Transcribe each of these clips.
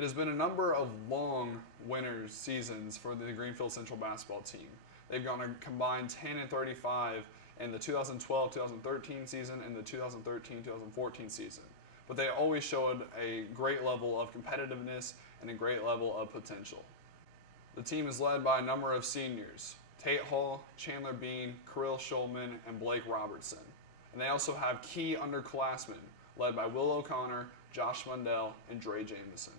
It has been a number of long winners seasons for the Greenfield-Central basketball team. They've gone a combined 10-35 in the 2012-2013 season and the 2013-2014 season. But they always showed a great level of competitiveness and a great level of potential. The team is led by a number of seniors: Tate Hall, Chandler Bean, Kirill Schulman, and Blake Robertson. And they also have key underclassmen led by Will O'Connor, Josh Mundell, and Dre Jamison.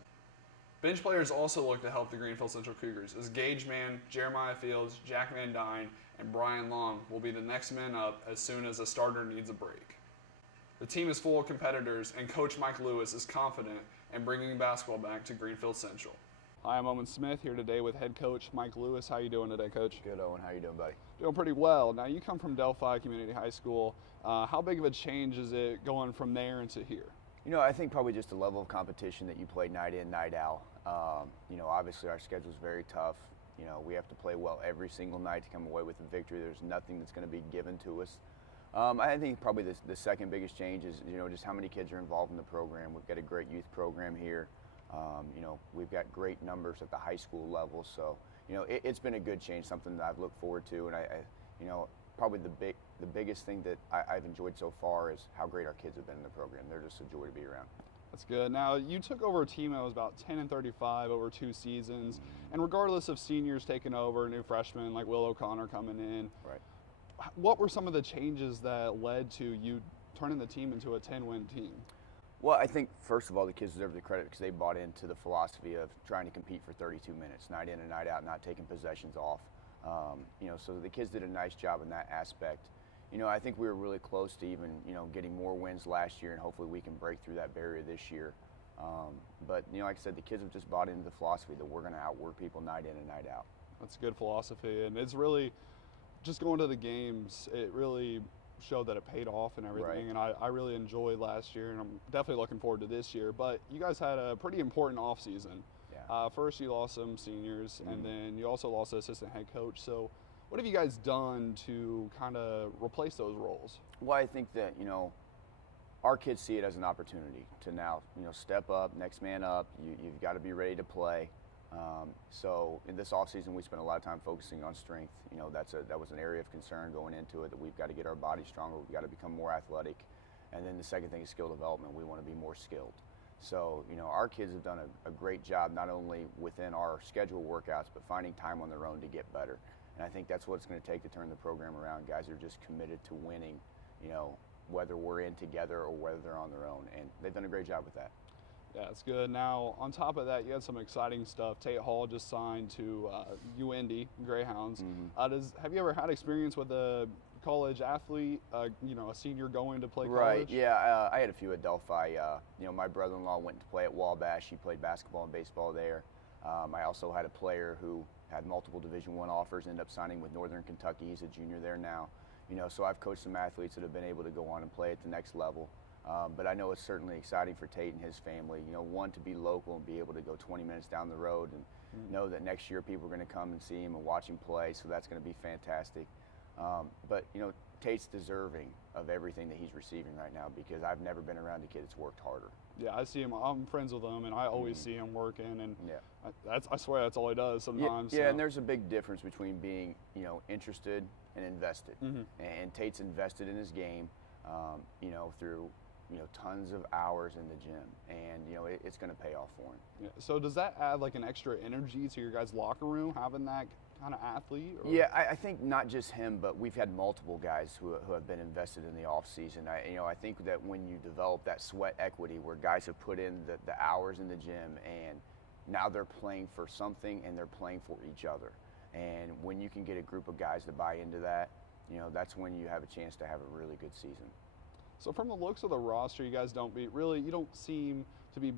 Bench players also look to help the Greenfield-Central Cougars, as Gage Mann, Jeremiah Fields, Jack Van Dyne, and Brian Long will be the next men up as soon as a starter needs a break. The team is full of competitors, and Coach Mike Lewis is confident in bringing basketball back to Greenfield-Central. Hi, I'm Owen Smith here today with head coach Mike Lewis. How you doing today, Coach? Good, Owen. How you doing, buddy? Doing pretty well. Now, you come from Delphi Community High School. How big of a change is it going from there into here? You know, I think probably just the level of competition that you play night in, night out. Obviously our schedule is very tough. We have to play well every single night to come away with a victory. There's nothing that's going to be given to us. I think probably the second biggest change is, just how many kids are involved in the program. We've got a great youth program here. We've got great numbers at the high school level. So, it's been a good change, something that I've looked forward to. And probably the biggest thing that I've enjoyed so far is how great our kids have been in the program. They're just a joy to be around. That's good. Now, you took over a team that was about 10-35 over 2 seasons, and regardless of seniors taking over, new freshmen like Will O'Connor coming in, right? What were some of the changes that led to you turning the team into a 10-win team? Well, I think, first of all, the kids deserve the credit because they bought into the philosophy of trying to compete for 32 minutes, night in and night out, not taking possessions off. So the kids did a nice job in that aspect. I think we were really close to even, getting more wins last year, and hopefully we can break through that barrier this year. But like I said, the kids have just bought into the philosophy that we're going to outwork people night in and night out. That's a good philosophy, and it's really just going to the games. It really showed that it paid off and everything, right. And I really enjoyed last year, and I'm definitely looking forward to this year. But you guys had a pretty important off season. Yeah. First, you lost some seniors, and then you also lost the assistant head coach. So what have you guys done to kind of replace those roles? Well, I think that, our kids see it as an opportunity to now, step up, next man up. You've got to be ready to play. So in this offseason, we spent a lot of time focusing on strength. That was an area of concern going into it, that we've got to get our bodies stronger. We've got to become more athletic. And then the second thing is skill development. We want to be more skilled. So, our kids have done a great job, not only within our scheduled workouts, but finding time on their own to get better. And I think that's what it's going to take to turn the program around. Guys are just committed to winning, whether we're in together or whether they're on their own. And they've done a great job with that. Yeah, it's good. Now, on top of that, you had some exciting stuff. Tate Hall just signed to UIndy Greyhounds. Mm-hmm. Have you ever had experience with a college athlete, a senior going to play college? Right, yeah. I had a few at Delphi. My brother-in-law went to play at Wabash. He played basketball and baseball there. I also had a player who had multiple Division I offers, ended up signing with Northern Kentucky. He's a junior there now. So I've coached some athletes that have been able to go on and play at the next level. But I know it's certainly exciting for Tate and his family. One, to be local and be able to go 20 minutes down the road and know that next year people are going to come and see him and watch him play. So that's going to be fantastic. But Tate's deserving of everything that he's receiving right now, because I've never been around a kid that's worked harder. Yeah, I see him. I'm friends with him, and I always see him working. And yeah. I swear that's all he does sometimes. Yeah, and there's a big difference between being interested and invested. And Tate's invested in his game, through tons of hours in the gym, and it's going to pay off for him. Yeah. So does that add like an extra energy to your guys' locker room, having that kind of athlete? Or? Yeah, I think not just him, but we've had multiple guys who have been invested in the off season. I think that when you develop that sweat equity, where guys have put in the hours in the gym, and now they're playing for something, and they're playing for each other. And when you can get a group of guys to buy into that, that's when you have a chance to have a really good season. So from the looks of the roster, you guys you don't seem to be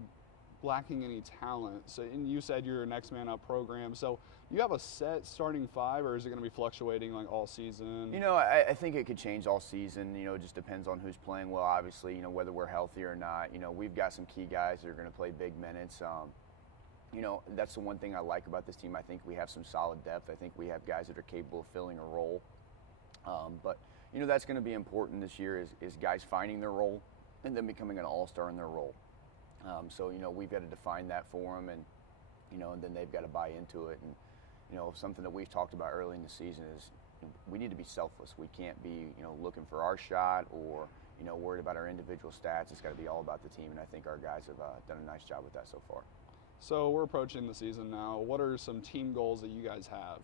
lacking any talent. So, and you said you're a next man up program. So you have a set starting 5, or is it going to be fluctuating like all season? I think it could change all season. It just depends on who's playing well, obviously, whether we're healthy or not. We've got some key guys that are going to play big minutes. That's the one thing I like about this team. I think we have some solid depth. I think we have guys that are capable of filling a role. But that's going to be important this year, is guys finding their role and then becoming an all-star in their role. So, we've got to define that for them, and then they've got to buy into it. And, something that we've talked about early in the season is we need to be selfless. We can't be, looking for our shot or, worried about our individual stats. It's got to be all about the team, and I think our guys have done a nice job with that so far. So we're approaching the season now. What are some team goals that you guys have?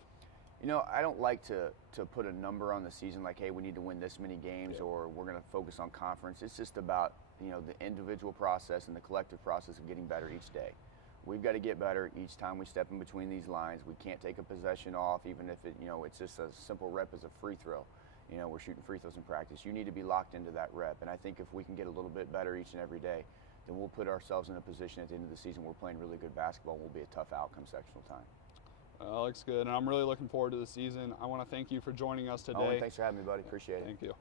I don't like to put a number on the season like, hey, we need to win this many games or we're going to focus on conference. It's just about, the individual process and the collective process of getting better each day. We've got to get better each time we step in between these lines. We can't take a possession off, even if it's just a simple rep as a free throw. We're shooting free throws in practice. You need to be locked into that rep. And I think if we can get a little bit better each and every day, then we'll put ourselves in a position at the end of the season where we're playing really good basketball and we'll be a tough outcome sectional time. Looks good, and I'm really looking forward to the season. I want to thank you for joining us today. Owen, thanks for having me, buddy. Appreciate it. Thank you.